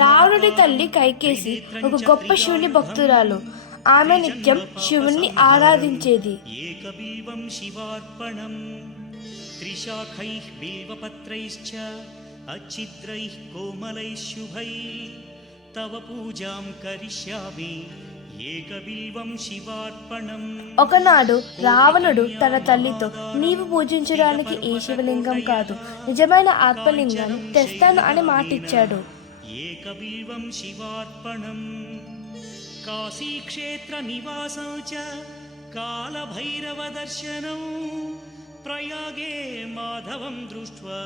రావణుడి తల్లి కైకేసి ఒక గొప్ప శివుని భక్తురాలు. ఆమె నిత్యం శివుణ్ణి ఆరాధించేది. ఏకబిల్వం శివార్పణం త్రిశాఖైః బిల్వపత్రైశ్చ అచ్ఛిద్రైః కోమలైః శుభైః తవ పూజాం కరిష్యామి ఏకబిల్వం శివార్పణం. ఒకనాడు రావణుడు తన తల్లితో, నీవు పూజించడానికి ఈ శివలింగం కాదు, నిజమైన ఆత్మలింగాన్ని తెస్తాను అని మాటిచ్చాడు. ఏకబిల్వం శివార్పణం కాశీక్షేత్ర నివాసం చ కాలభైరవ దర్శనం ప్రయాగే మాధవం దృష్ట్వా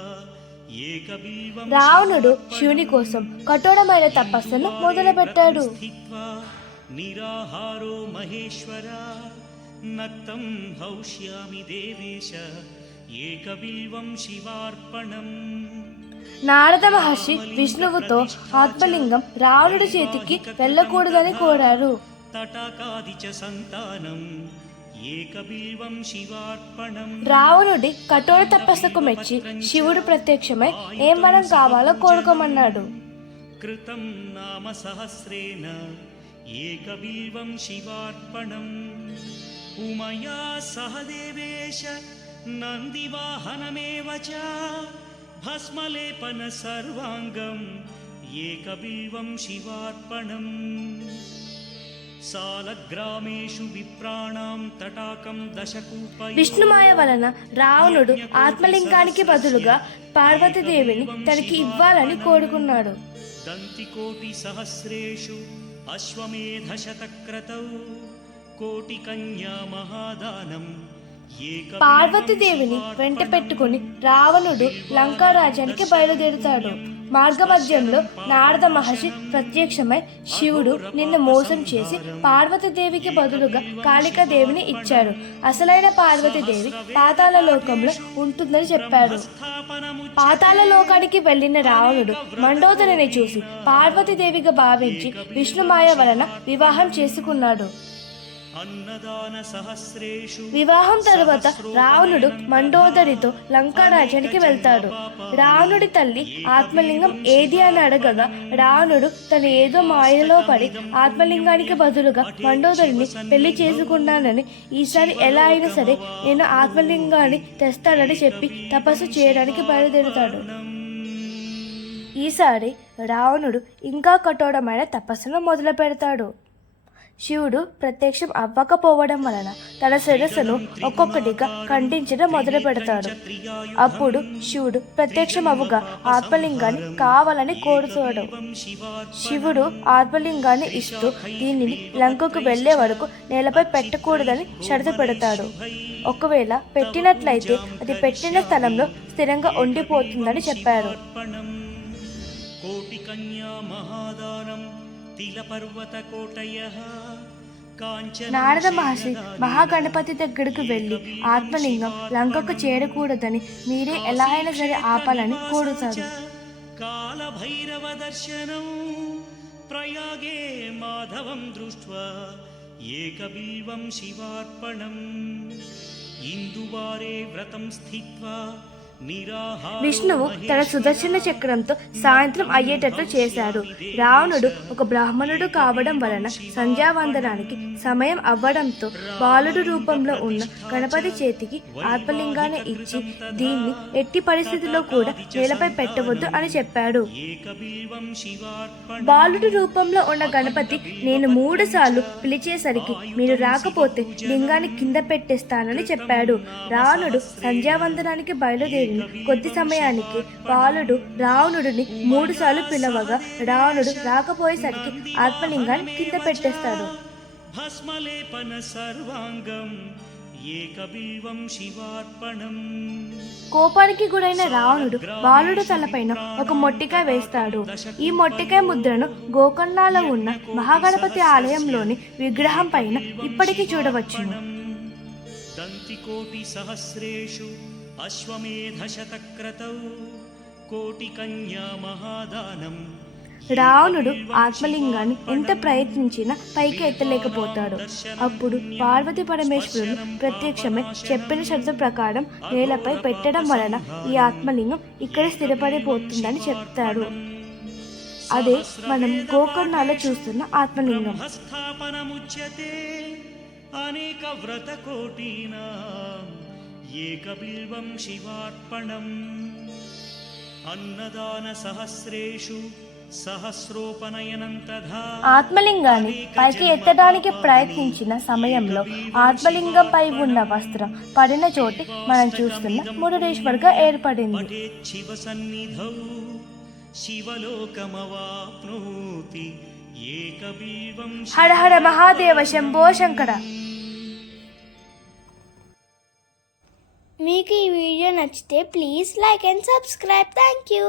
ఏకబిల్వం. రావణుడు శివుని కోసం కఠోరమైన తపస్సును మొదలుపెట్టాడు. నిరాహారో మహేశ్వర నక్తం హౌష్యామి దేవేశ ఏకబిల్వం శివార్పణం. నారద మహర్షి విష్ణువుతో ఆత్మలింగం రావణుడి చేతికి వెళ్ళకూడదని కోరారు. తటకాది చ సంతానం ఏకబిల్వం శివార్పణం. రావణుడి కఠోర తపస్సుకు మెచ్చి శివుడు ప్రత్యక్షమై ఏం వరం కావాలో కోరుకోమన్నాడు. కృతం నామ సహస్రేణ ఏకబిల్వం శివార్పణం ఉమయా సహదేవేశ నందివాహనమేవ చ భస్మలేపన సర్వాంగం ఏకబిల్వం శివార్పణం. సాలగ్రామేషు విప్రాణాం తటాకం దశకూపై. విష్ణుమాయ వలన రావణుడు ఆత్మలింగానికి బదులుగా పార్వతీదేవిని తనకి ఇవ్వాలని కోరుకున్నాడు. దంతికోటి సహస్రేషు అశ్వమేధ శతక్రతౌ కోటి కన్యా మహాదానం. పార్వతీదేవిని వెంట పెట్టుకుని రావణుడు లంకా రాజ్యానికి బయలుదేరుతాడు. మార్గమధ్యంలో నారద మహర్షి ప్రత్యక్షమై, శివుడు నిన్ను మోసం చేసి పార్వతీదేవికి బదులుగా కాళికాదేవిని ఇచ్చాడు. అసలైన పార్వతీదేవి పాతాళ లోకంలో ఉంటుందని చెప్పాడు. పాతాళ లోకానికి వెళ్లిన రావణుడు మండోదరిని చూసి పార్వతీదేవిగా భావించి విష్ణుమాయ వలన వివాహం చేసుకున్నాడు. వివాహం తరువాత రావణుడు మండోదరితో లంకా రాజ్యానికి వెళ్తాడు. రావణుడి తల్లి ఆత్మలింగం ఏది అని అడగగా, రావణుడు తను ఏదో మాయలో పడి ఆత్మలింగానికి బదులుగా మండోదరిని పెళ్లి చేసుకున్నానని, ఈసారి ఎలా అయినా సరే నేను ఆత్మలింగాన్ని తెస్తానని చెప్పి తపస్సు చేయడానికి బయలుదేరుతాడు. ఈసారి రావణుడు ఇంకా కఠోరమైన తపస్సును మొదలు పెడతాడు. శివుడు ప్రత్యక్షం అవ్వకపోవడం వలన తన శిరస్సును ఒక్కొక్కటిగా ఖండించడం మొదలు పెడతాడు. అప్పుడు శివుడు ప్రత్యక్షం అవ్వగా ఆత్మలింగాన్ని కావాలని కోరుతాడు. శివుడు ఆత్మలింగాన్ని ఇస్తూ దీనిని లంకకు వెళ్లే వరకు నేలపై పెట్టకూడదని షరతు పెడతాడు. ఒకవేళ పెట్టినట్లయితే అది పెట్టిన స్థలంలో స్థిరంగా ఉండిపోతుందని చెప్పాడు. నారద మహర్షి మహాగణపతి దగ్గరకు వెళ్లి ఆత్మలింగం లంకకు చేరకూడదని, మీరే ఎలా అయినా సరే ఆపాలని కోరుతాడు. కాలభైరవ దర్శనం ప్రయాగే మాధవం దృష్ట్వా ఏకబిల్వం శివార్పణం ఇందువారే వ్రతం స్థిత్వా. విష్ణువు తన సుదర్శన చక్రంతో సాయంత్రం అయ్యేటట్లు చేశాడు. రావణుడు ఒక బ్రాహ్మణుడు కావడం వలన సంధ్యావందనానికి సమయం అవ్వడంతో బాలుడు రూపంలో ఉన్న గణపతి చేతికి ఆత్మలింగాన్ని ఇచ్చి, దీన్ని ఎట్టి పరిస్థితుల్లో కూడా నేలపై పెట్టవద్దు అని చెప్పాడు. బాలుడు రూపంలో ఉన్న గణపతి, నేను 3 సార్లు పిలిచేసరికి మీరు రాకపోతే లింగాన్ని కింద పెట్టేస్తానని చెప్పాడు. రావణుడు సంధ్యావందనానికి బయలుదేరి కొద్ది సమయానికి బాలుడు రావణుడిని 3 సార్లు పిలవగా, రావణుడు రాకపోయేసరికి ఆత్మలింగాన్ని కింద పెట్టేస్తాడు. కోపానికి గురైన రావణుడు బాలుడు తలపైన ఒక మొట్టికాయ వేస్తాడు. ఈ మొట్టికాయ ముద్రను గోకర్ణలో ఉన్న మహాగణపతి ఆలయంలోని విగ్రహం పైన ఇప్పటికీ చూడవచ్చును. దంతికోటి సహస్రేషు అశ్వమేధ శతక్రతౌ కోటి కన్యా మహాదానం. రావణుడు ఆత్మలింగాన్ని ఎంత ప్రయత్నించినా పైకి ఎత్తలేకపోతాడు. అప్పుడు పార్వతీ పరమేశ్వరుడు ప్రత్యక్షమై చెప్పిన షరతు ప్రకారం నేలపై పెట్టడం వలన ఈ ఆత్మలింగం ఇక్కడ స్థిరపడిపోతుందని చెప్తాడు. అదే మనం గోకర్ణాలో చూస్తున్న ఆత్మలింగం. బ్రహ్మస్థాపనముచ్యతే అనేక వ్రతకోటీనాం ఏకబిల్వం శివార్పణం అన్నదాన సహస్రేషు సహస్రోపనయనం తథా. ఆత్మలింగాన్ని పైకి ఎత్తడానికి ప్రయత్నించిన సమయంలో ఆత్మలింగంపై ఉన్న వస్త్రం పడిన చోటి మనం చూస్తున్న మురుడేశ్వర్గా ఏర్పడింది. పఠేత్ శివ సన్నిధౌ శివలోకమవాప్నోతి ఏకబిల్వం. హర హర మహాదేవ శంభో శంకర. మీకు ఈ వీడియో నచ్చితే please like and subscribe. Thank you.